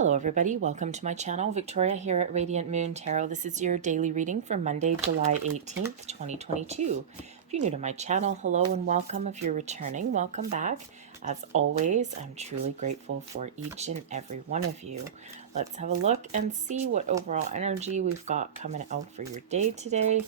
Hello everybody, welcome to my channel. Victoria here at Radiant Moon Tarot. This is your daily reading for Monday, July 18th, 2022. If you're new to my channel, hello and welcome. If you're returning, welcome back. As always, I'm truly grateful for each and every one of you. Let's have a look and see what overall energy we've got coming out for your day today.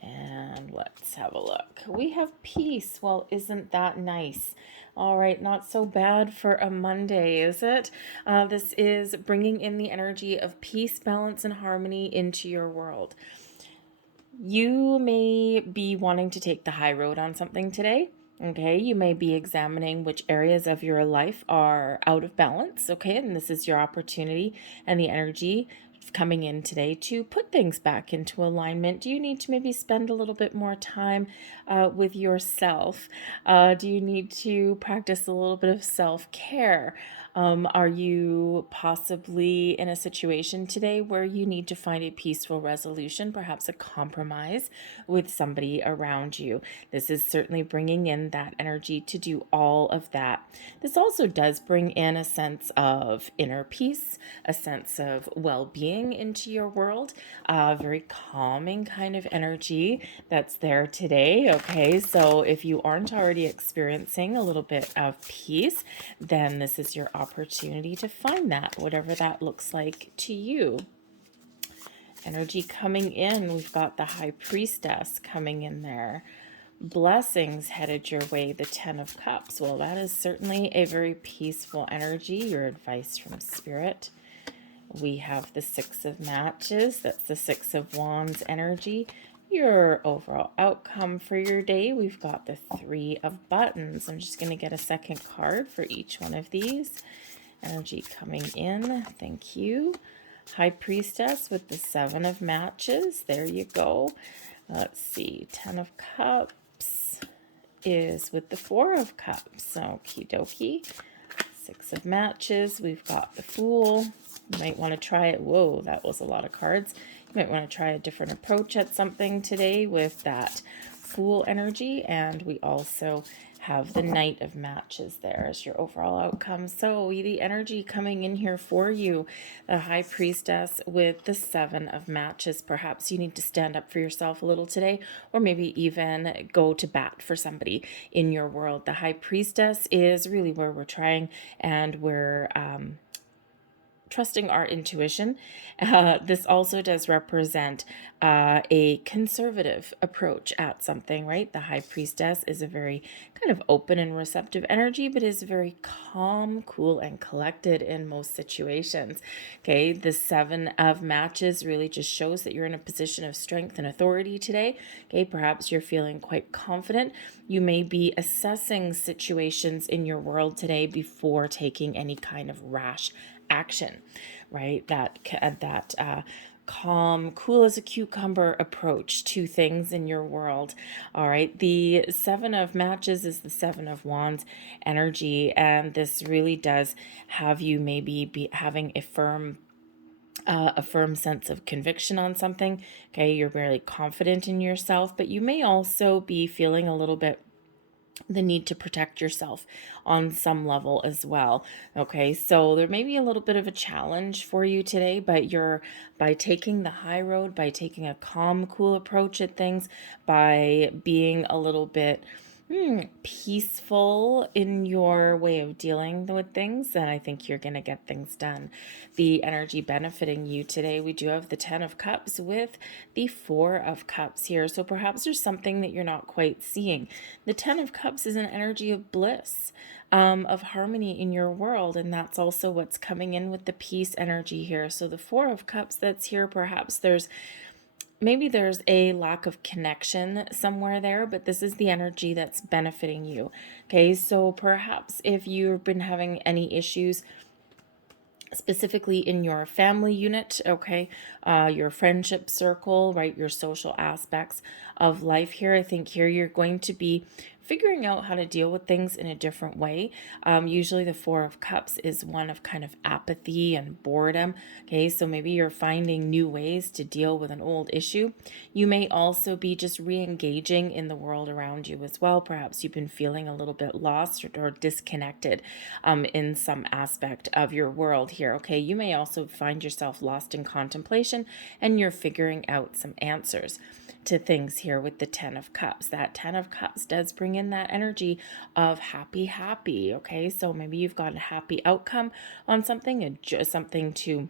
And let's have a look. We have peace. Well, isn't that nice? All right, not so bad for a Monday, is it? This is bringing in the energy of peace, balance, and harmony into your world. You may be wanting to take the high road on something today. Okay, you may be examining which areas of your life are out of balance. Okay, and this is your opportunity and the energy coming in today to put things back into alignment. Do you need to maybe spend a little bit more time with yourself? Do you need to practice a little bit of self-care? Are you possibly in a situation today where you need to find a peaceful resolution, perhaps a compromise with somebody around you? This is certainly bringing in that energy to do all of that. This also does bring in a sense of inner peace, a sense of well-being into your world, a very calming kind of energy that's there today. Okay, so if you aren't already experiencing a little bit of peace, then this is your opportunity to find that, whatever that looks like to you. Energy coming in, we've got the High Priestess coming in there. Blessings headed your way, the Ten of Cups. Well, that is certainly a very peaceful energy, your advice from Spirit. We have the Six of Matches, that's the Six of Wands energy. Your overall outcome for your day, we've got the Three of Buttons. I'm just going to get a second card for each one of these. Energy coming in, thank you. High Priestess with the Seven of Matches, there you go. Let's see, Ten of Cups is with the Four of Cups, okie dokie. Six of Matches, we've got the Fool. You might want to try it. Whoa, that was a lot of cards. You might want to try a different approach at something today with that Fool energy. And we also have the Knight of Matches there as your overall outcome. So the energy coming in here for you, the High Priestess with the Seven of Matches. Perhaps you need to stand up for yourself a little today, or maybe even go to bat for somebody in your world. The High Priestess is really where we're trying and we're trusting our intuition. This also does represent a conservative approach at something, right? The High Priestess is a very kind of open and receptive energy, but is very calm, cool, and collected in most situations. Okay, the Seven of Matches really just shows that you're in a position of strength and authority today. Okay, perhaps you're feeling quite confident. You may be assessing situations in your world today before taking any kind of rash action, right? That calm, cool as a cucumber approach to things in your world. All right, the Seven of Matches is the Seven of Wands energy, and this really does have you maybe be having a firm sense of conviction on something. Okay, you're very confident in yourself, but you may also be feeling a little bit the need to protect yourself on some level as well. Okay, so there may be a little bit of a challenge for you today, but by taking the high road, by taking a calm, cool approach at things, by being a little bit peaceful in your way of dealing with things, then I think you're going to get things done. The energy benefiting you today, we do have the Ten of Cups with the Four of Cups here. So perhaps there's something that you're not quite seeing. The Ten of Cups is an energy of bliss, of harmony in your world, and that's also what's coming in with the peace energy here. So the Four of Cups that's here, perhaps maybe there's a lack of connection somewhere there, but this is the energy that's benefiting you. Okay, so perhaps if you've been having any issues specifically in your family unit, okay, your friendship circle, right, your social aspects of life here, I think here you're going to be figuring out how to deal with things in a different way. Usually the Four of Cups is one of kind of apathy and boredom. Okay, so maybe you're finding new ways to deal with an old issue. You may also be just re-engaging in the world around you as well. Perhaps you've been feeling a little bit lost or disconnected in some aspect of your world here. Okay, you may also find yourself lost in contemplation and you're figuring out some answers to things here with the Ten of Cups. That Ten of Cups does bring in that energy of happy. Okay, so maybe you've got a happy outcome on something and just something to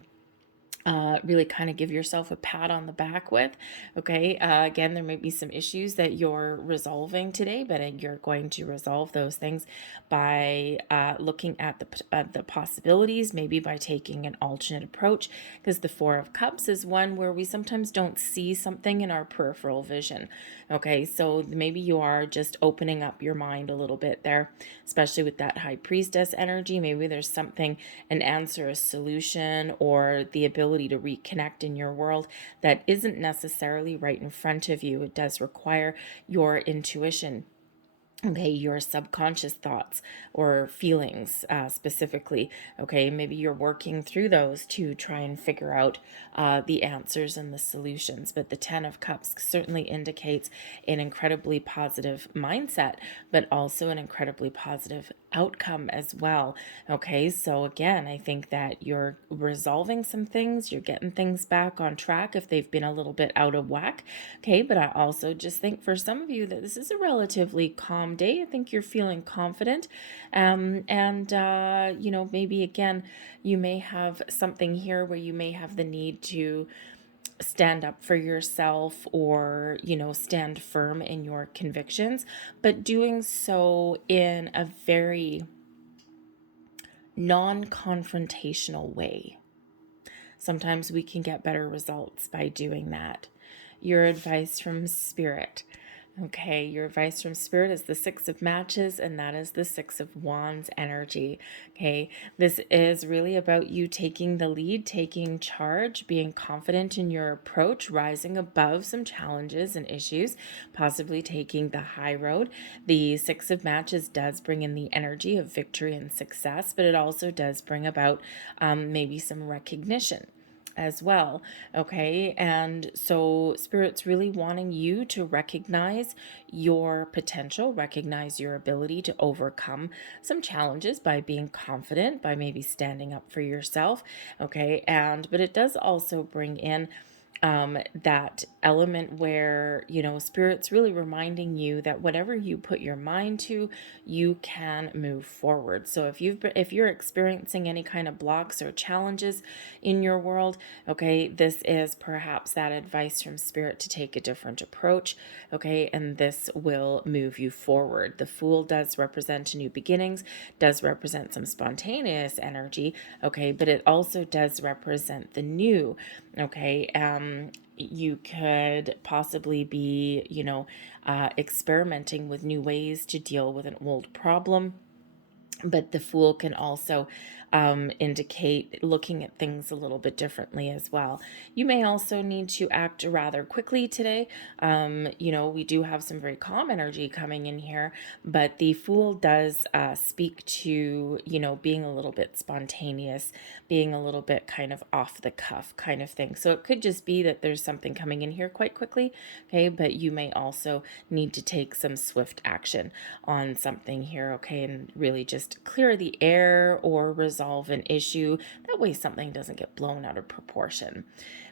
really kind of give yourself a pat on the back with. Okay, again, there may be some issues that you're resolving today, but you're going to resolve those things by looking at the possibilities, maybe by taking an alternate approach, because the Four of Cups is one where we sometimes don't see something in our peripheral vision. Okay, so maybe you are just opening up your mind a little bit there, especially with that High Priestess energy. Maybe there's something, an answer, a solution, or the ability to reconnect in your world that isn't necessarily right in front of you. It does require your intuition. Okay, your subconscious thoughts or feelings specifically. Okay, maybe you're working through those to try and figure out the answers and the solutions. But the Ten of Cups certainly indicates an incredibly positive mindset, but also an incredibly positive outcome as well. Okay, so again, I think that you're resolving some things, you're getting things back on track if they've been a little bit out of whack. Okay, but I also just think for some of you that this is a relatively calm day. I think you're feeling confident. Maybe again, you may have something here where you may have the need to stand up for yourself or, stand firm in your convictions, but doing so in a very non-confrontational way. Sometimes we can get better results by doing that. Your advice from Spirit. Okay, your advice from Spirit is the Six of Matches, and that is the Six of Wands energy. Okay, this is really about you taking the lead, taking charge, being confident in your approach, rising above some challenges and issues, possibly taking the high road. The Six of Matches does bring in the energy of victory and success, but it also does bring about maybe some recognition as well. Okay, and so Spirit's really wanting you to recognize your potential, recognize your ability to overcome some challenges by being confident, by maybe standing up for yourself. Okay, but it does also bring in that element where, Spirit's really reminding you that whatever you put your mind to, you can move forward. So if you're experiencing any kind of blocks or challenges in your world, okay, this is perhaps that advice from Spirit to take a different approach. Okay, and this will move you forward. The Fool does represent new beginnings, does represent some spontaneous energy. Okay, but it also does represent the new. Okay, you could possibly be, experimenting with new ways to deal with an old problem. But the Fool can also indicate looking at things a little bit differently as well. You may also need to act rather quickly today. We do have some very calm energy coming in here, but the Fool does speak to, being a little bit spontaneous, being a little bit kind of off the cuff kind of thing. So it could just be that there's something coming in here quite quickly, okay? But you may also need to take some swift action on something here, okay? And really just clear the air or resolve an issue. That way something doesn't get blown out of proportion.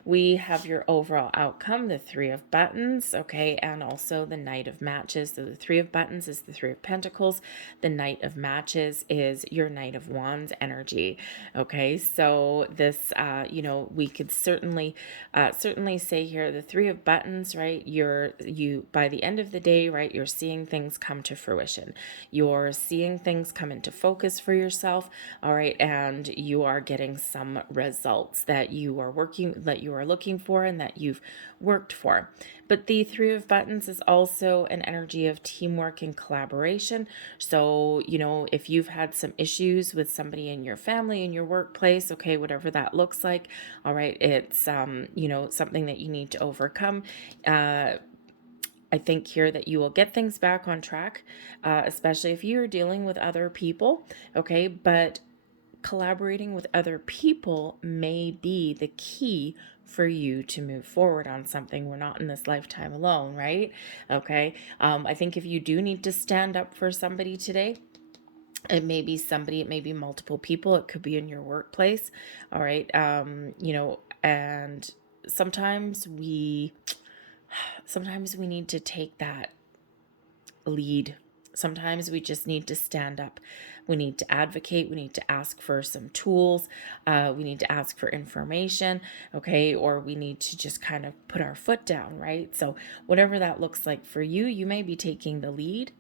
We have your overall outcome, the Three of Buttons, okay, and also the Knight of Matches. So the Three of Buttons is the Three of Pentacles. The Knight of Matches is your Knight of Wands energy, okay? So this, we could certainly say here, the Three of Buttons, right, you by the end of the day, right, you're seeing things come to fruition. You're seeing things come into focus for yourself, all right, and you are getting some results that you are looking for and that you've worked for. But the Three of Buttons is also an energy of teamwork and collaboration. So, if you've had some issues with somebody in your family, in your workplace, okay, whatever that looks like, all right, it's, something that you need to overcome. I think here that you will get things back on track, especially if you're dealing with other people, okay? But collaborating with other people may be the key for you to move forward on something. We're not in this lifetime alone, right? Okay. I think if you do need to stand up for somebody today, it may be somebody, it may be multiple people, it could be in your workplace. All right. And sometimes we need to take that lead. Sometimes we just need to stand up. We need to advocate. We need to ask for some tools. We need to ask for information, okay? Or we need to just kind of put our foot down, right? So whatever that looks like for you, you may be taking the lead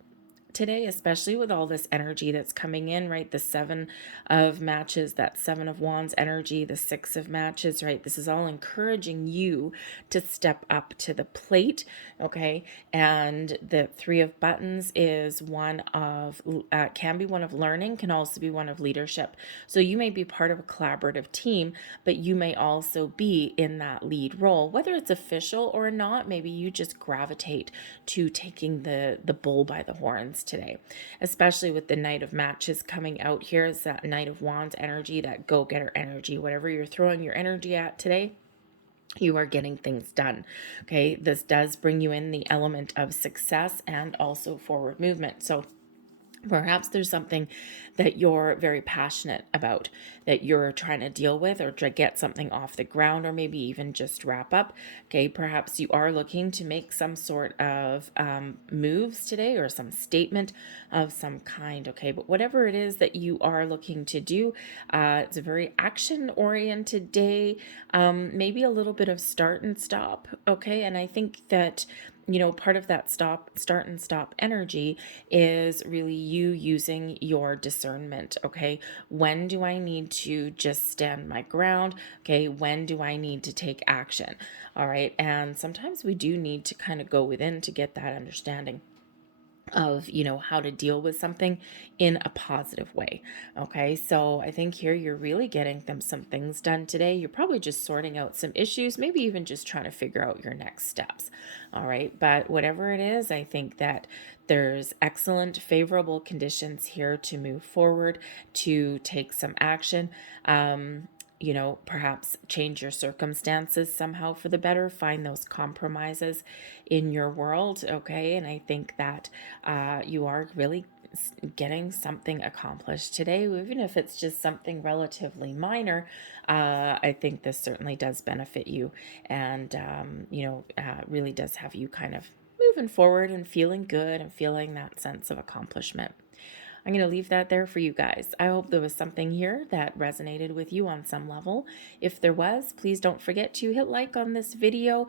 today, especially with all this energy that's coming in, right? The 7 of matches, that 7 of wands energy, the 6 of matches, right? This is all encouraging you to step up to the plate, okay? And the 3 of buttons is one of, can be one of learning, can also be one of leadership. So you may be part of a collaborative team, but you may also be in that lead role, whether it's official or not. Maybe you just gravitate to taking the bull by the horns today, especially with the Knight of Matches coming out here. Is that Knight of Wands energy, that go-getter energy. Whatever you're throwing your energy at today, you are getting things done. Okay, this does bring you in the element of success and also forward movement. So perhaps there's something that you're very passionate about, that you're trying to deal with or to get something off the ground, or maybe even just wrap up. Okay, perhaps you are looking to make some sort of moves today, or some statement of some kind. Okay, but whatever it is that you are looking to do, it's a very action-oriented day, maybe a little bit of start and stop. Okay, and I think that part of that start and stop energy is really you using your discernment. Okay, when do I need to just stand my ground? Okay, when do I need to take action? All right, and sometimes we do need to kind of go within to get that understanding of how to deal with something in a positive way. Okay, so I think here you're really getting some things done today. You're probably just sorting out some issues, maybe even just trying to figure out your next steps. All right, but whatever it is, I think that there's excellent favorable conditions here to move forward, to take some action. Perhaps change your circumstances somehow for the better, find those compromises in your world, okay? And I think that you are really getting something accomplished today, even if it's just something relatively minor. I think this certainly does benefit you, and really does have you kind of moving forward and feeling good and feeling that sense of accomplishment. I'm going to leave that there for you guys. I hope there was something here that resonated with you on some level. If there was, please don't forget to hit like on this video,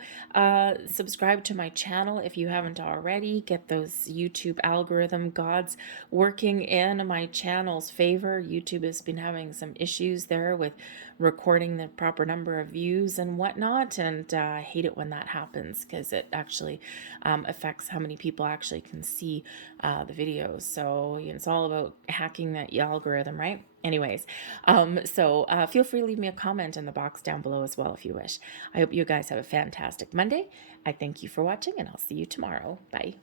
subscribe to my channel if you haven't already, get those YouTube algorithm gods working in my channel's favor. YouTube has been having some issues there with recording the proper number of views and whatnot, and I hate it when that happens because it actually affects how many people actually can see the videos. So it's all about hacking that algorithm, right? Anyways, so feel free to leave me a comment in the box down below as well if you wish. I hope you guys have a fantastic Monday. I thank you for watching, and I'll see you tomorrow. Bye.